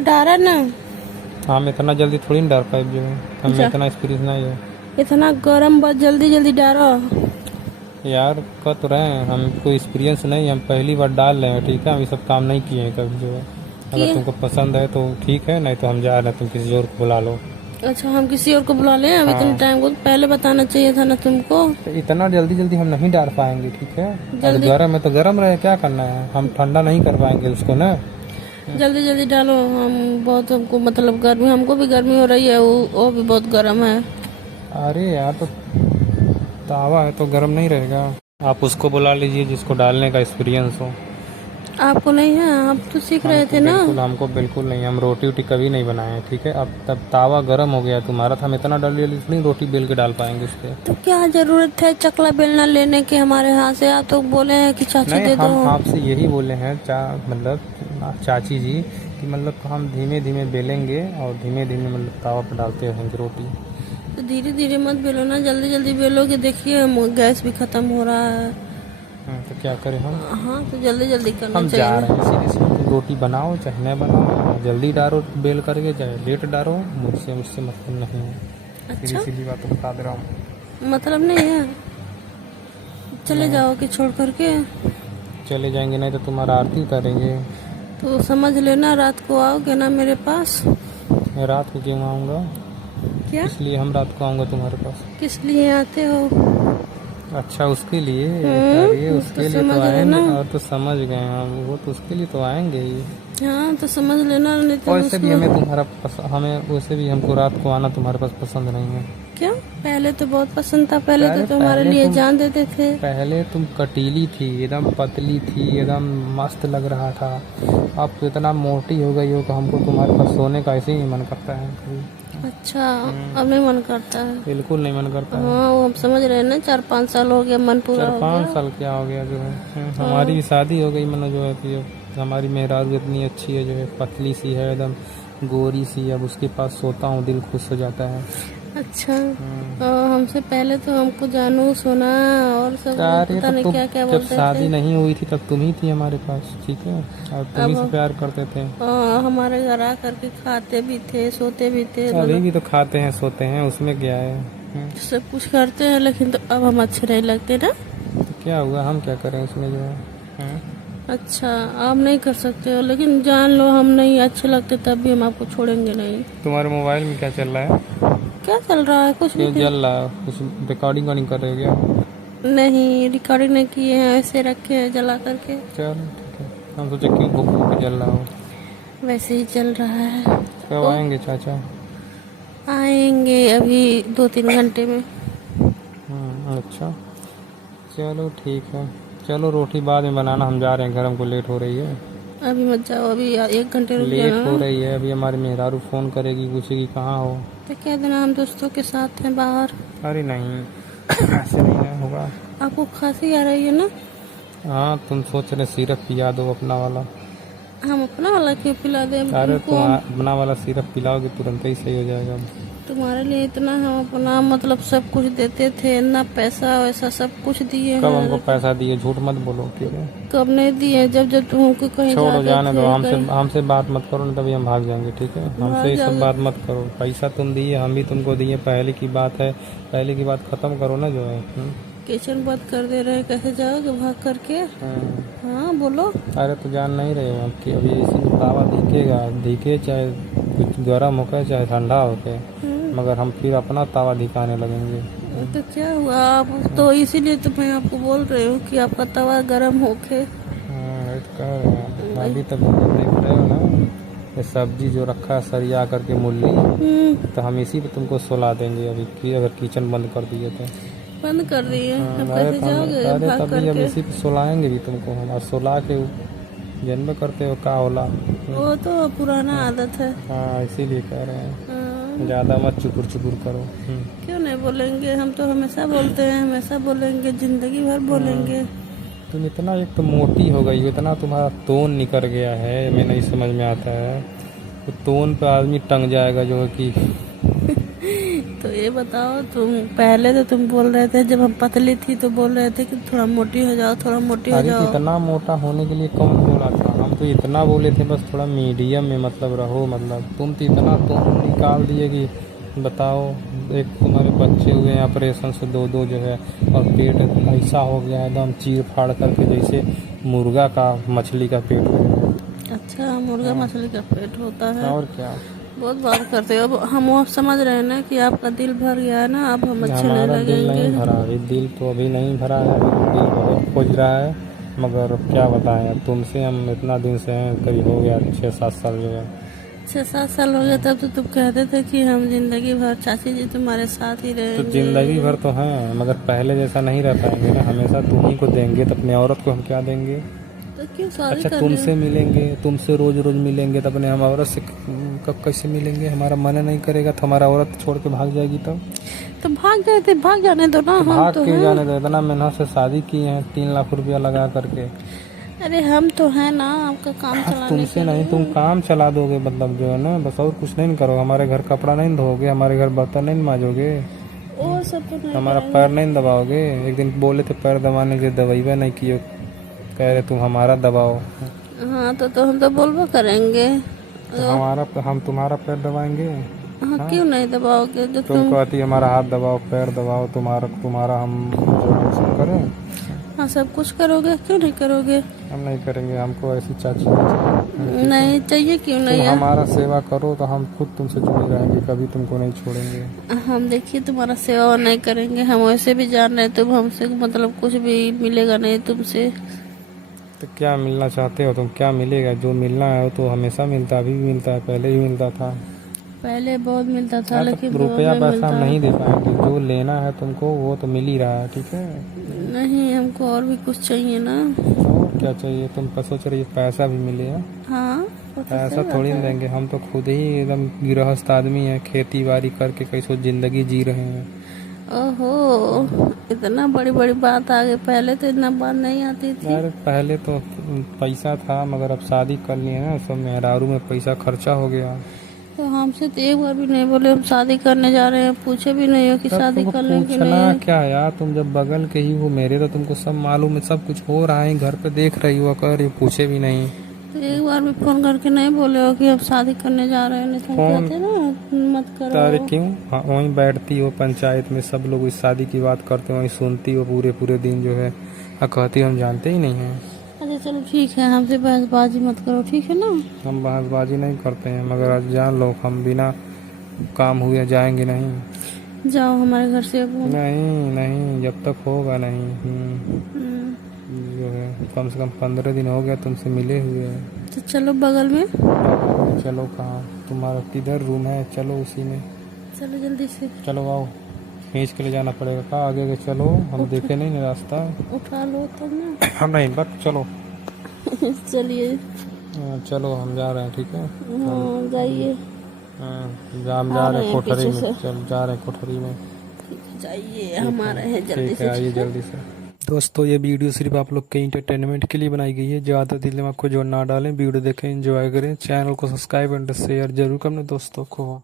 डरा ना। हम इतना जल्दी थोड़ी ना डर पाए, जो है हमें इतना एक्सपीरियंस नहीं है इतना गरम बहुत जल्दी जल्दी डालो। यार। कर तो रहे हैं, हमको एक्सपीरियंस नहीं, हम पहली बार डाल रहे हैं, ठीक है। हम ये सब काम नहीं किए हैं कभी, जो है। अगर तुमको पसंद है तो ठीक है, नहीं तो हम जा रहे हैं, तुम किसी और को बुला लो। अच्छा, हम किसी और को बुला लें? अब इतने टाइम को पहले बताना चाहिए था ना तुमको। तो इतना जल्दी जल्दी हम नहीं डाल पाएंगे, ठीक है। अगर गर्म है तो गर्म रहे, क्या करना है, हम ठंडा नहीं कर पाएंगे उसको ना। जल्दी जल्दी डालो। हम बहुत, हमको मतलब गर्मी, हमको भी गर्मी हो रही है, वो भी बहुत गर्म है। अरे यार, तो तावा है तो गर्म नहीं रहेगा। आप उसको बुला लीजिए जिसको डालने का एक्सपीरियंस हो। आपको नहीं है? आप तो सीख रहे थे ना। हमको बिल्कुल नहीं, हम रोटी वोटी कभी नहीं बनाए हैं, ठीक है। अब तब तावा गर्म हो गया तुम्हारा, तो हम इतना जल्दी इतनी रोटी बेल के डाल पाएंगे उस पर। तो क्या जरूरत है चकला बेलना लेने की हमारे यहाँ से? आप तो बोले हैं कि चाची दे दो। हम आपसे यही बोले हैं मतलब चाची जी, कि मतलब हम धीमे धीमे बेलेंगे और धीमे धीमे मतलब तावा पर डालते रहेंगे रोटी। तो धीरे धीरे मत बेलो ना, जल्दी जल्दी बेलोगे। देखिए गैस भी खत्म हो रहा है। तो क्या करें हम? हाँ, तो जल्दी जल्दी करना हम चाहिए। जा रहे हैं सीधे सीधे। तुम रोटी बनाओ चाहे न बनाओ, जल्दी डालो बेल करके, चाहे लेट डालो, मुझसे मतलब नहीं है। अच्छा, सीधी सीधी बात तो बता दे रहा हूँ। मतलब नहीं है? चले जाओ कि छोड़ करके? चले जाएंगे, नहीं तो तुम्हारा आरती उतारेंगे। तो समझ लेना, रात को आओगे ना मेरे पास। मैं रात को क्यों आऊँगा? क्या? इसलिए हम रात को आऊँगा तुम्हारे पास। किस लिए आते हो? अच्छा, उसके लिए? अरे उसके लिए तो आएंगे, और तो समझ गए हम, वो तो उसके लिए तो आएंगे ही। हाँ, तो समझ लेना, नहीं तो वैसे भी हमें हमें वैसे भी हमको रात को आना तुम्हारे पास पसंद नहीं है। क्यों? पहले तो बहुत पसंद था, पहले तो तुम्हारे लिए जान देते थे। पहले तुम कटीली थी, एकदम पतली थी, एकदम मस्त लग रहा था। अब तो इतना मोटी हो गई हो कि हमको तुम्हारे पास सोने का ऐसे ही मन करता है। अच्छा, अब नहीं मन करता है? बिल्कुल नहीं मन करता है। हाँ, वो हम समझ रहे हैं ना, 4-5 साल हो गया, मन पूरा हो गया। 4-5 साल क्या हो गया, जो है हमारी भी शादी हो गई, मतलब जो है कि हमारी मेहरारू इतनी अच्छी है, जो है पतली सी है, एकदम गोरी सी। अब उसके पास सोता हूँ, दिल खुश हो जाता है। अच्छा, हमसे पहले तो हमको जानू सोना और सब पता नहीं क्या क्या बोलते थे। जब शादी नहीं हुई थी तब तुम ही थी हमारे पास, ठीक है, और तुम ही से प्यार करते थे। हमारे घर आ करके खाते भी थे, सोते भी थे। अभी भी तो खाते हैं सोते हैं, उसमें क्या है। सब कुछ करते हैं, लेकिन तो अब हम अच्छे नहीं लगते ना। तो क्या हुआ, हम क्या करें उसमें, जो है। अच्छा, आप नहीं कर सकते हो, लेकिन जान लो हम नहीं अच्छे लगते तब भी हम आपको छोड़ेंगे नहीं। तुम्हारे मोबाइल में क्या चल रहा है? क्या चल रहा है? कुछ नहीं जल रहा है, कुछ रिकॉर्डिंग कर रहे हो क्या? नहीं, रिकॉर्डिंग नहीं किए हैं, ऐसे रखे हैं जला करके। चलो ठीक है, हम सोचे क्यों भूख भूख जल रहा हो। वैसे ही चल रहा है। कब आएंगे चाचा? आएंगे अभी 2-3 घंटे में। अच्छा, चलो ठीक है। चलो रोटी बाद में बनाना, हम जा रहे हैं घर, हमको लेट हो रही है। अभी मत जाओ, अभी 1 घंटे रुक लेट जाना। हो रही है, अभी हमारी मेहरारू फ़ोन करेगी, पूछेगी कहाँ हो। तो कह देना हम दोस्तों के साथ हैं बाहर। अरे नहीं, ऐसे नहीं होगा। आपको खांसी आ रही है ना? हाँ, तुम सोच रहे सिरप पिला दो अपना वाला। हम अपना वाला क्यों पिला दें? अरे तुम अपना वाला सिरप पिलाओगे तुरंत ही सही हो जाएगा। तुम्हारे लिए इतना हम अपना मतलब सब कुछ देते थे ना, पैसा वैसा सब कुछ दिए हैं। कब हमको पैसा दिए? झूठ मत बोलो, ठीक है। कब नहीं दिए? जब जब तुमको कहीं छोड़ो, जाने दो, थे, हमसे बात मत करो, नहीं तभी हम भाग जाएंगे, ठीक है। हमसे ये सब बात मत करो। पैसा तुम दिए, हम भी तुमको दिए, पहले की बात है, पहले की बात खत्म करो ना, जो है। किचन बंद कर दे रहे, कैसे जाओगे भाग करके? हाँ बोलो। अरे तो जान नहीं रहे हो आपकी, अभी इसी में तावा दिखे चाहे कुछ गर्म होकर चाहे ठंडा होके, मगर हम फिर अपना तावा दिखाने लगेंगे। तो क्या हुआ? आप तो इसीलिए तो मैं आपको बोल रही हूँ कि आपका तवा गर्म होके। अभी तक देख रहे हो ना, ये सब्जी जो रखा है सरिया करके मूली, तो हम इसी पे तुमको सुला देंगे अभी कि अगर किचन बंद कर दिए तो। बंद कर दिए? कैसे जाओगे अरे भाग तभी हम करके? इसी पे सुलाएंगे भी तुमको हम, और सुला के जन्म करते हो का होला। वो तो पुराना आदत है। हाँ, इसीलिए कह रहे हैं ज़्यादा मत चुकुर चुकुर करो। क्यों नहीं बोलेंगे? हम तो हमेशा बोलते हैं, हमेशा बोलेंगे, जिंदगी भर बोलेंगे। तुम इतना एक तो मोटी हो गई हो, इतना तुम्हारा तोन निकल गया है, मैं नहीं समझ में आता है। तो तोन पे आदमी टंग जाएगा, जो है कि तो ये बताओ, तुम पहले तो तुम बोल रहे थे जब हम पतली थी तो बोल रहे थे कि थोड़ा मोटी हो जाओ, थोड़ा मोटी हो जाओ। इतना मोटा होने के लिए कौन बोला था? हम तो इतना बोले थे बस थोड़ा मीडियम में मतलब रहो, मतलब तुम तो इतना तुम निकाल दिए कि बताओ। एक तुम्हारे बच्चे हुए हैं ऑपरेशन से, दो जो है, और पेट ऐसा हो गया एकदम चीर फाड़ करके जैसे मुर्गा का मछली का पेट हो गया। अच्छा, मुर्गा मछली का पेट होता है। और क्या, बहुत बात करते हो। अब हम वो समझ रहे हैं ना कि आपका दिल भर गया है ना, अब हम अच्छे नहीं हमारा दिल नहीं लगेंगे। भरा, अभी दिल तो अभी नहीं भरा है, दिल बहुत खोज रहा है, मगर अब क्या बताएं। अब तुमसे हम इतना दिन से हैं, करीब हो गया 6-7 साल जो है। 6-7 साल हो गया, तब तो तुम कहते थे कि हम जिंदगी भर चाची जी तुम्हारे साथ ही तो रहेंगे। जिंदगी भर तो हैं, मगर पहले जैसा नहीं रह पाएंगे ना, हमेशा तुम ही को देंगे, तो अपने औरत को हम क्या देंगे। तो क्यों शादी अच्छा कर तुमसे रहे मिलेंगे, तुमसे रोज रोज मिलेंगे, तो अपने हम औरत से कब कैसे मिलेंगे। हमारा मन नहीं करेगा तो हमारा औरत छोड़ के भाग जाएगी तब। तो भाग गए थे, भाग जाने दो ना। हम भाग तो के हैं। जाने दो, इतना मेहनत से शादी की है 3 लाख रुपया लगा करके। अरे हम तो हैं ना आपका काम चलाने तुमसे के नहीं, लिए। तुम काम चला दोगे मतलब जो है ना, बस और कुछ नहीं करोगे। हमारे घर कपड़ा नहीं धोगे, हमारे घर बर्तन नहीं मांजोगे, और सब तो नहीं हमारा करेंगे। पैर नहीं दबाओगे। एक दिन बोले थे पैर दबाने के, दबाइबा नहीं किए, कह रहे तुम हमारा दबाओ। हाँ तो हम तो बोलबो करेंगे। तो हम तुम्हारा पैर दबाएंगे। हाँ, क्यों नहीं दबाओगे जो तुम कहती हमारा हाथ दबाओ, पैर दबाओ, तुम्हारा हम जो है सब करें। हाँ सब कुछ करोगे, क्यों नहीं करोगे। हम नहीं करेंगे, हमको ऐसी चाची नहीं। नहीं चाहिए, क्यों तुम नहीं है। हमारा सेवा करो तो हम खुद तुमसे जुड़े रहेंगे, कभी तुमको नहीं छोड़ेंगे। हम देखिए तुम्हारा सेवा नहीं करेंगे, हम वैसे भी जान रहे तुम हमसे मतलब कुछ भी मिलेगा नहीं तुमसे। तो क्या मिलना चाहते हो तुम, क्या मिलेगा। जो मिलना है वो तो हमेशा मिलता है, अभी भी मिलता है, पहले भी मिलता था। पहले बहुत मिलता था, हाँ, लेकिन तो रुपया नहीं पैसा मिलता हम नहीं दे पाएंगे, जो लेना है तुमको वो तो मिल ही रहा है, ठीक है। नहीं, हमको और भी कुछ चाहिए ना। और क्या चाहिए, तुम सोच रही हो पैसा भी मिलेगा। हाँ वो तो पैसा सही थोड़ी बात ना है। देंगे, हम तो खुद ही एकदम गृहस्थ आदमी हैं, खेती बाड़ी करके कैसो जिंदगी जी रहे हैं। ओहो, इतना बड़ी बड़ी बात आ गई, पहले तो इतना बात नहीं आती थी। यार पहले तो पैसा था, मगर अब शादी कर लिए ना, सब मेहरारू में पैसा खर्चा हो गया। तो हमसे तो एक बार भी नहीं बोले हम शादी करने जा रहे हैं, पूछे भी नहीं हो कि तब शादी तुमको कर लें कि पूछना नहीं। क्या यार, तुम जब बगल के ही हो मेरे, तो तुमको सब मालूम है, सब कुछ हो रहा है, घर पे देख रही हो, कर ये पूछे भी नहीं। तो एक बार भी फोन करके नहीं बोले हो कि हम शादी करने जा रहे हैं, नहीं तो हम फोन- कहते ना मत अरे करो। क्यों, हाँ, वहीं बैठती हो पंचायत में, सब लोग इस शादी की बात करते हो, वहीं सुनती हो पूरे दिन जो है, और कहती हो हम जानते ही नहीं हैं। अच्छा चलो ठीक है, हमसे बहसबाजी मत करो, ठीक है ना। हम बहसबाजी नहीं करते हैं, मगर आज जान लो हम बिना काम हुए जाएंगे नहीं। जाओ हमारे घर से अब। नहीं, जब तक होगा नहीं। जो है कम से कम 15 दिन हो गया तुमसे मिले हुए हैं। तो चलो बगल में। चलो कहाँ, तुम्हारा किधर रूम है, चलो उसी में। चलो जल्दी से। चलो आओ, खींच के ले जाना पड़ेगा, कहाँ आगे चलो, हम देखे नहीं ना रास्ता। उठा लो तब ना। हम नहीं, बस चलो। चलिए। चलो हम जा रहे हैं, ठीक है। हाँ जाइए। हम जा रहे हैं कोठरी में, चल जा रहे हैं कोठरी में। ठीक है जाइए, हम आ रहे हैं जल्दी ठीक से। है, आइए जल्दी से। दोस्तों ये वीडियो सिर्फ आप लोग के इंटरटेनमेंट के लिए बनाई गई है, ज़्यादा दिल में आपको जो ना डालें, वीडियो देखें, एंजॉय करें, चैनल को सब्सक्राइब एंड शेयर जरूर करना दोस्तों को।